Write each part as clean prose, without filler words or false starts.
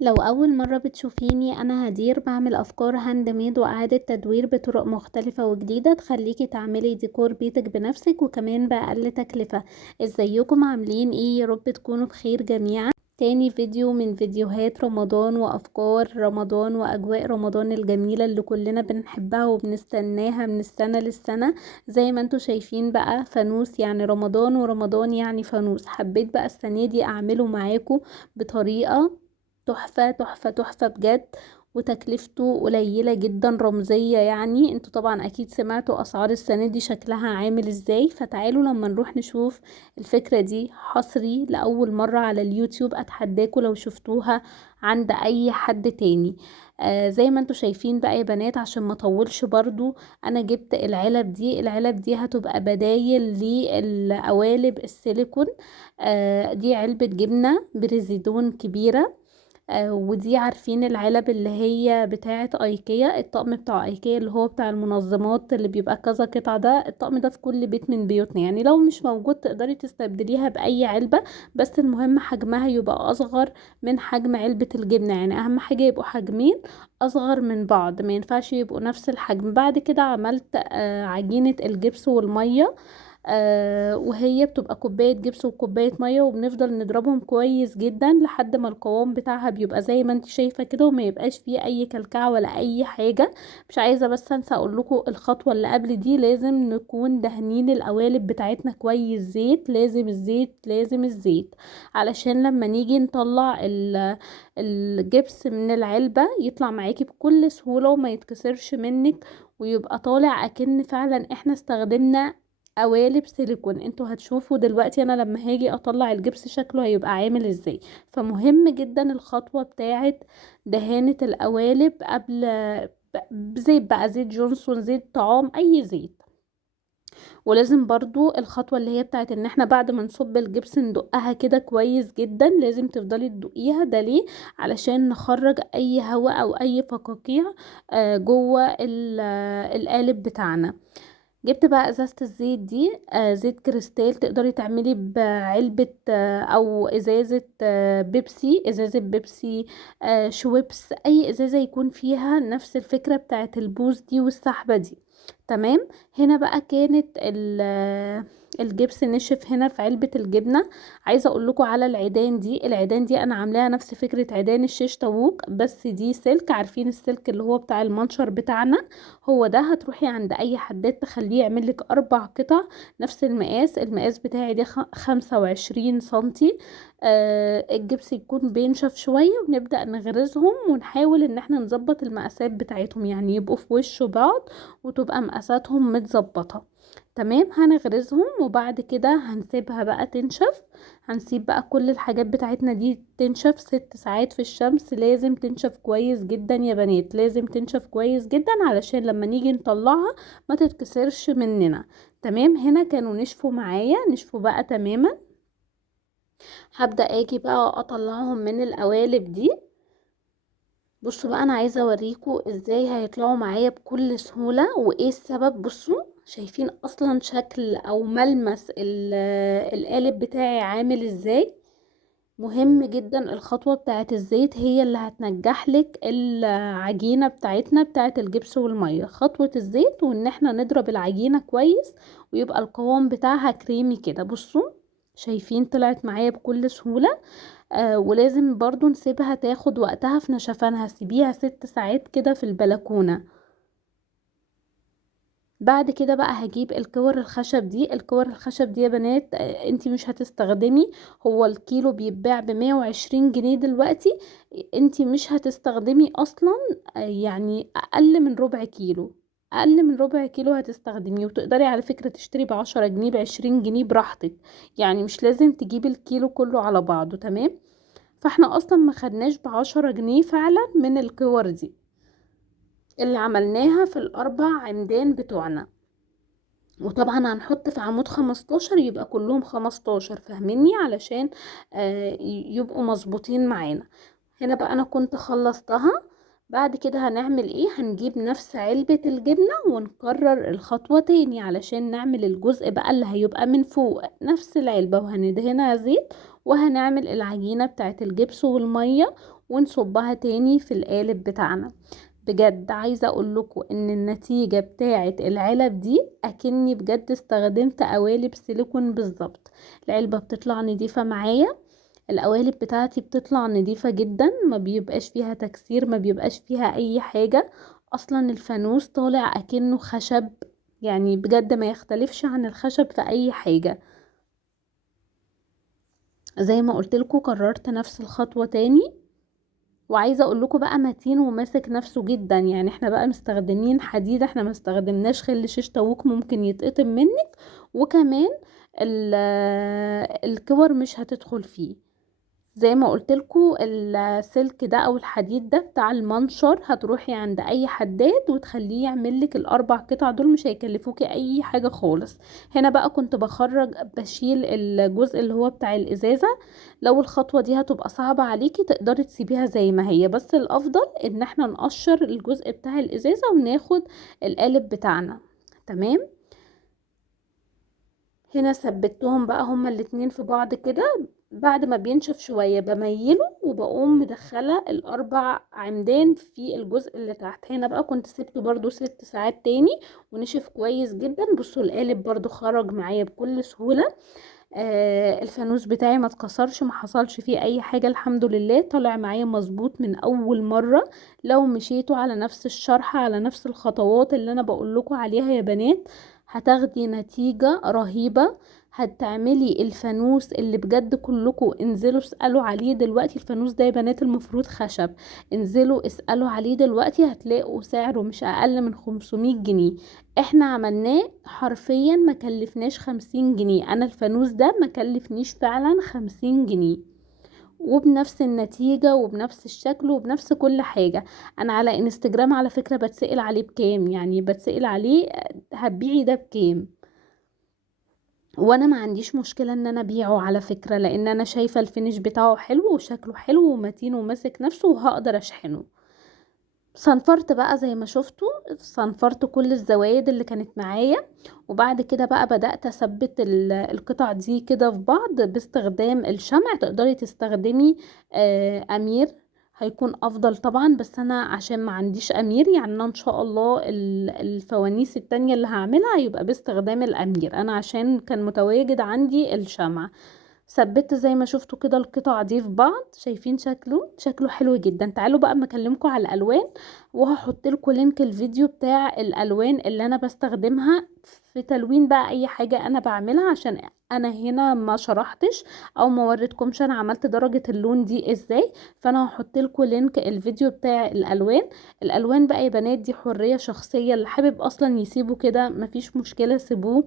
لو أول مرة بتشوفيني أنا هدير بعمل أفكار هاند ميد وإعادة تدوير بطرق مختلفة وجديدة تخليكي تعملي ديكور بيتك بنفسك وكمان بأقل تكلفة. ازيكم عاملين ايه؟ يا رب تكونوا بخير جميعا. تاني فيديو من فيديوهات رمضان وأفكار رمضان وأجواء رمضان الجميلة اللي كلنا بنحبها وبنستناها من السنة للسنة. زي ما انتوا شايفين بقى فانوس يعني رمضان ورمضان يعني فانوس. حبيت بقى السنة دي أعمله معاكم بطريقة تحفة تحفة تحفة بجد، وتكلفته قليلة جدا رمزية. يعني انتوا طبعا اكيد سمعتوا اسعار السنة دي شكلها عامل ازاي، فتعالوا لما نروح نشوف. الفكرة دي حصري لأول مرة على اليوتيوب، اتحداكوا لو شفتوها عند اي حد تاني. زي ما انتوا شايفين بقى يا بنات، عشان ما اطولش برضو، انا جبت العلب دي هتبقى بدايل للقوالب السيليكون. دي علبة جبنة بريزيدون كبيرة. ودي عارفين العلب اللي هي بتاعة ايكيا، الطقم بتاع ايكيا اللي هو بتاع المنظمات اللي بيبقى كذا قطعة، ده الطقم ده في كل بيت من بيوتنا. يعني لو مش موجود تقدري تستبدليها بأي علبة، بس المهم حجمها يبقى اصغر من حجم علبة الجبنة. يعني اهم حاجة يبقوا حجمين اصغر من بعض، ما ينفعش يبقوا نفس الحجم. بعد كده عملت عجينة الجبس والمية. وهي بتبقى كوباية جبس وكوباية مية، وبنفضل نضربهم كويس جدا لحد ما القوام بتاعها بيبقى زي ما انت شايفة كده، وما يبقاش فيه اي كلكعة ولا اي حاجة. مش عايزة بس انسى اقول لكم الخطوة اللي قبل دي، لازم نكون دهنين القوالب بتاعتنا كويس زيت. لازم الزيت، لازم الزيت، علشان لما نيجي نطلع الجبس من العلبة يطلع معاكي بكل سهولة وما يتكسرش منك، ويبقى طالع اكن فعلا احنا استخدمنا قوالب سيليكون. انتوا هتشوفوا دلوقتي انا لما هاجي اطلع الجبس شكله هيبقى عامل ازاي. فمهم جدا الخطوة بتاعت دهانة القوالب قبل، بزيت بقى، زيت جونسون، زيت طعام، اي زيت. ولازم برضو الخطوة اللي هي بتاعت ان احنا بعد ما نصب الجبس ندقها كده كويس جدا. لازم تفضلي تدقيها، ده ليه؟ علشان نخرج اي هواء او اي فقاقيع جوه القالب بتاعنا. جبت بقى ازازة الزيت دي، زيت كريستال. تقدري تعملي بعلبة او ازازة بيبسي، ازازة بيبسي، شويبس، اي ازازة يكون فيها نفس الفكرة بتاعت البوز دي والسحبة دي. تمام. هنا بقى كانت الجبس نشف هنا في علبة الجبنة. عايزة اقول لكم على العيدان دي انا عاملاها نفس فكرة عيدان الشيش طاووق، بس دي سلك. عارفين السلك اللي هو بتاع المنشر بتاعنا؟ هو ده. هتروحي عند اي حداد تخليه يعمل لك 4 قطع نفس المقاس بتاعي ده 25 سنتي. الجبس يكون بينشف شوية ونبدأ نغرزهم، ونحاول ان احنا نظبط المقاسات بتاعتهم يعني يبقوا في وش بعض وتبقى مقاساتهم متظبطة. تمام. هنغرزهم وبعد كده هنسيبها بقى تنشف. هنسيب بقى كل الحاجات بتاعتنا دي تنشف 6 ساعات في الشمس. لازم تنشف كويس جدا يا بنات، لازم تنشف كويس جدا علشان لما نيجي نطلعها ما تتكسرش مننا. تمام. هنا كانوا نشفوا معايا، نشفوا بقى تماما. هبدأ اجي بقى اطلعهم من القوالب دي. بصوا بقى، انا عايزه اوريكم ازاي هيطلعوا معايا بكل سهوله وايه السبب. بصوا، شايفين اصلا شكل او ملمس القالب بتاعي عامل ازاي؟ مهم جدا الخطوه بتاعت الزيت، هي اللي هتنجح لك العجينه بتاعتنا بتاعت الجبس والميه. خطوه الزيت وان احنا نضرب العجينه كويس ويبقى القوام بتاعها كريمي كده. بصوا، شايفين طلعت معايا بكل سهوله. ولازم برضو نسيبها تاخد وقتها في نشفانها، سيبيها 6 ساعات كده في البلكونة. بعد كده بقى هجيب الكور الخشب دي يا بنات، انتي مش هتستخدمي. هو الكيلو بيتباع ب120 جنيه دلوقتي. انتي مش هتستخدمي اصلا يعني اقل من ربع كيلو. اقل من ربع كيلو هتستخدميه، وتقدري على فكرة تشتري ب10 جنيه ب20 جنيه براحتك. يعني مش لازم تجيبي الكيلو كله على بعضه. تمام. فاحنا اصلا ما خدناش ب10 جنيه فعلا من الكور دي اللي عملناها في ال4 عمدان بتوعنا. وطبعا هنحط في عمود 15 يبقى كلهم 15، فاهميني؟ علشان يبقوا مظبوطين معانا. هنا بقى انا كنت خلصتها. بعد كده هنعمل ايه؟ هنجيب نفس علبة الجبنة ونكرر الخطوة تاني علشان نعمل الجزء بقى اللي هيبقى من فوق نفس العلبة، وهندهنها زيت. وهنعمل العجينة بتاعت الجبس والمية، ونصبها تاني في القالب بتاعنا. بجد عايزة اقول لكم ان النتيجة بتاعة العلب دي اكني بجد استخدمت قوالب سيليكون بالظبط. العلبة بتطلع نضيفة معايا، القوالب بتاعتي بتطلع نضيفة جدا، ما بيبقاش فيها تكسير، ما بيبقاش فيها اي حاجة. اصلا الفانوس طالع اكنه خشب، يعني بجد ما يختلفش عن الخشب في اي حاجة. زي ما قلت لكم قررت نفس الخطوة تاني. وعايزه اقول لكم بقى متين وماسك نفسه جدا، يعني احنا بقى مستخدمين حديد، احنا ما استخدمناش خل شيش طاووق ممكن يتقطم منك. وكمان الكور مش هتدخل فيه. زي ما قلت لكم السلك ده او الحديد ده بتاع المنشر، هتروحي عند اي حداد وتخليه يعمل لك الاربع قطع دول، مش هيكلفوكي اي حاجه خالص. هنا بقى كنت بشيل الجزء اللي هو بتاع الازازه. لو الخطوه دي هتبقى صعبه عليكي تقدري تسيبيها زي ما هي، بس الافضل ان احنا نقشر الجزء بتاع الازازه وناخد القالب بتاعنا. تمام. هنا ثبتهم بقى هما الاتنين في بعض كده. بعد ما بينشف شوية بميله وبقوم مدخلة الاربع عمدان في الجزء اللي تحت. هنا بقى كنت سبته برضو 6 ساعات تاني ونشف كويس جدا. بصوا القالب برضو خرج معايا بكل سهولة. الفانوس بتاعي ما اتكسرش، ما حصلش فيه اي حاجة، الحمد لله طلع معايا مظبوط من اول مرة. لو مشيتوا على نفس الشرح، على نفس الخطوات اللي انا بقول لكم عليها يا بنات، هتاخدي نتيجة رهيبة. هتعملي الفانوس اللي بجد كلكم انزلوا اسألوا عليه دلوقتي. الفانوس ده يا بنات المفروض خشب، انزلوا اسألوا عليه دلوقتي هتلاقوا سعره مش اقل من 500 جنيه. احنا عملناه حرفيا ما كلفناش 50 جنيه. انا الفانوس ده ما كلفنيش فعلا 50 جنيه، وبنفس النتيجة وبنفس الشكل وبنفس كل حاجة. انا على انستجرام على فكرة بتسأل عليه بكام، يعني بتسأل عليه هتبيعي ده بكام. وانا ما عنديش مشكلة ان انا ابيعه على فكرة، لان انا شايفة الفينش بتاعه حلو وشكله حلو ومتين وماسك نفسه وهقدر اشحنه. صنفرت بقى زي ما شفتوا، صنفرت كل الزوايد اللي كانت معايا. وبعد كده بقى بدأت اثبت القطع دي كده في بعض باستخدام الشمع. تقدري تستخدمي امير، هيكون افضل طبعا، بس انا عشان ما عنديش امير، يعني انا ان شاء الله الفوانيس التانية اللي هعملها يبقى باستخدام الامير، انا عشان كان متواجد عندي الشمع. ثبت زي ما شفتوا كده القطع دي في بعض. شايفين شكله حلو جدا. تعالوا بقى مكلمكم على الالوان، وهحط لكم لينك الفيديو بتاع الالوان اللي انا بستخدمها في تلوين بقى اي حاجة انا بعملها، عشان انا هنا ما شرحتش او ما وريتكمش انا عملت درجة اللون دي ازاي. فانا هحط لكم لينك الفيديو بتاع الالوان. الالوان بقى يا بنات دي حرية شخصية، اللي حابب اصلا يسيبه كده مفيش مشكلة سيبوه،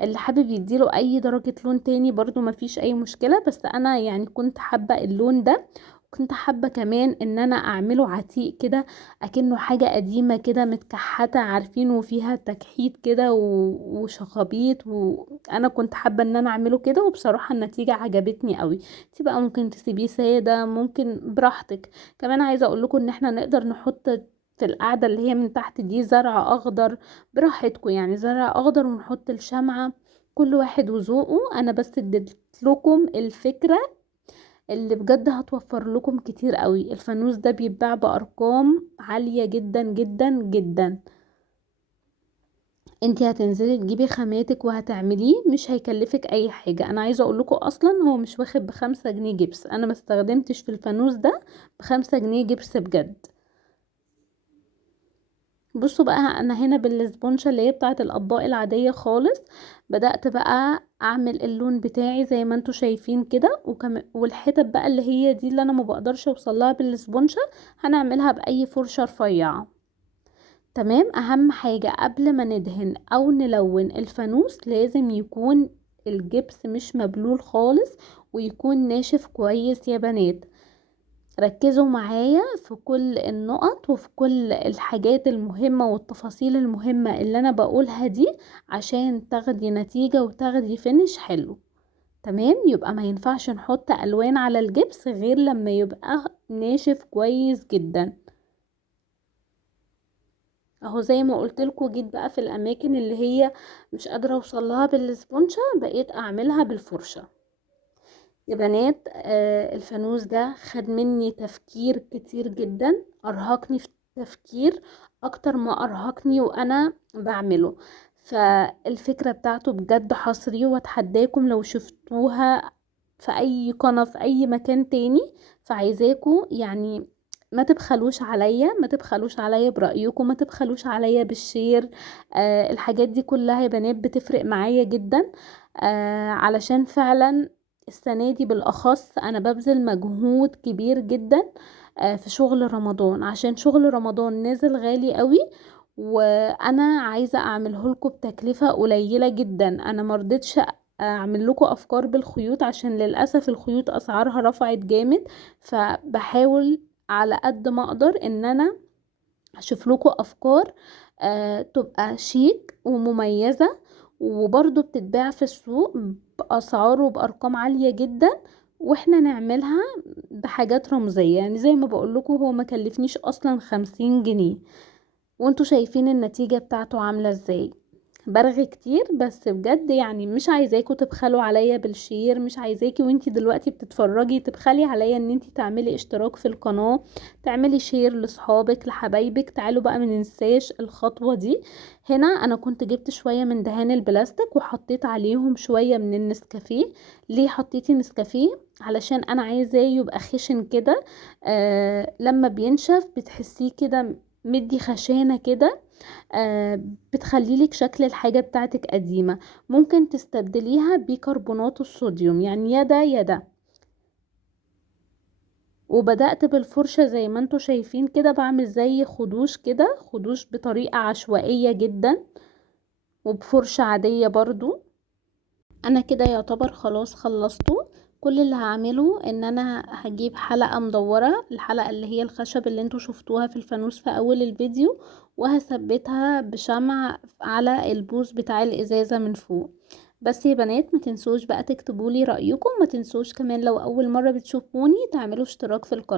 اللي حابب يديله اي درجة لون تاني برضو مفيش اي مشكلة. بس انا يعني كنت حابة اللون ده. كنت حابة كمان ان انا اعمله عتيق كده، اكنه حاجة قديمة كده متكحتة عارفين، وفيها تكحيت كده وشخابيط، وانا كنت حابة ان انا اعمله كده، وبصراحة النتيجة عجبتني قوي. انتي بقى ممكن تسيبيه سادة، ممكن براحتك. كمان عايزة اقول لكم ان احنا نقدر نحط في القاعدة اللي هي من تحت دي زرع اخضر، براحتكم يعني، زرع اخضر ونحط الشمعة. كل واحد وذوقه. انا بس اديت لكم الفكرة اللي بجد هتوفر لكم كتير قوي. الفانوس ده بيتباع بارقام عالية جدا جدا جدا. انتي هتنزلي تجيبي خاماتك وهتعمليه مش هيكلفك اي حاجة. انا عايزة اقول لكم اصلا هو مش واخد ب5 جنيه جبس، انا ما استخدمتش في الفانوس ده ب5 جنيه جبس بجد. بصوا بقى انا هنا بالسبونشة اللي هي بتاعه الاطباق العادية خالص، بدأت بقى اعمل اللون بتاعي زي ما انتوا شايفين كده. والحتت بقى اللي هي دي اللي انا ما بقدرش اوصلها بالسبونشة هنعملها باي فرشة رفيعة. تمام. اهم حاجة قبل ما ندهن او نلون الفانوس لازم يكون الجبس مش مبلول خالص، ويكون ناشف كويس يا بنات. ركزوا معايا في كل النقط وفي كل الحاجات المهمة والتفاصيل المهمة اللي انا بقولها دي، عشان تاخدي نتيجة وتاخدي فينش حلو. تمام. يبقى ما ينفعش نحط الوان على الجبس غير لما يبقى ناشف كويس جدا. اهو زي ما قلت لكم، جيت بقى في الاماكن اللي هي مش قادرة اوصلها بالسبونشة بقيت اعملها بالفرشة. يا بنات الفانوس ده خد مني تفكير كتير جدا، ارهقني في التفكير اكتر ما ارهقني وانا بعمله. فالفكرة بتاعته بجد حصري، واتحداكم لو شفتوها في اي قناة في اي مكان تاني، فعايزاكم يعني ما تبخلوش عليا، ما تبخلوش عليا برأيكم، ما تبخلوش عليا بالشير. الحاجات دي كلها يا بنات بتفرق معايا جدا. علشان فعلا السنة دي بالأخص أنا ببذل مجهود كبير جدا في شغل رمضان، عشان شغل رمضان نازل غالي قوي، وأنا عايزة أعمله لكم بتكلفة قليلة جدا. أنا مرضتش أعمل لكم أفكار بالخيوط عشان للأسف الخيوط أسعارها رفعت جامد، فبحاول على قد ما أقدر إن أنا اشوف لكم افكار تبقى شيك ومميزة، وبرضو بتتباع في السوق باسعار وبارقام عالية جدا، واحنا نعملها بحاجات رمزية. يعني زي ما بقول لكم هو ما كلفنيش اصلا 50 جنيه، وانتوا شايفين النتيجة بتاعته عاملة ازاي. برغي كتير بس بجد يعني مش عايزاكوا تبخلوا عليا بالشير، مش عايزاكي وانتي دلوقتي بتتفرجي تبخلي عليا ان انتي تعملي اشتراك في القناة، تعملي شير لصحابك لحبايبك. تعالوا بقى مننساش الخطوة دي. هنا انا كنت جبت شوية من دهان البلاستيك وحطيت عليهم شوية من النسكافيه. ليه حطيتي نسكافيه؟ علشان انا عايزاه يبقى خشن كده، لما بينشف بتحسيه كده مدي خشانة كده، بتخليلك شكل الحاجة بتاعتك قديمة. ممكن تستبدليها بيكربونات الصوديوم، يعني يا ده يا ده. وبدأت بالفرشة زي ما انتوا شايفين كده، بعمل زي خدوش كده، خدوش بطريقة عشوائية جدا، وبفرشة عادية برضو. انا كده يعتبر خلاص خلصته. كل اللي هعمله ان انا هجيب حلقة مدورة، الحلقة اللي هي الخشب اللي انتوا شفتوها في الفانوس في اول الفيديو، وهثبتها بشمع على البوز بتاع الازازة من فوق. بس يا بنات ما تنسوش بقى تكتبولي رأيكم، ما تنسوش كمان لو اول مرة بتشوفوني تعملوا اشتراك في القناة.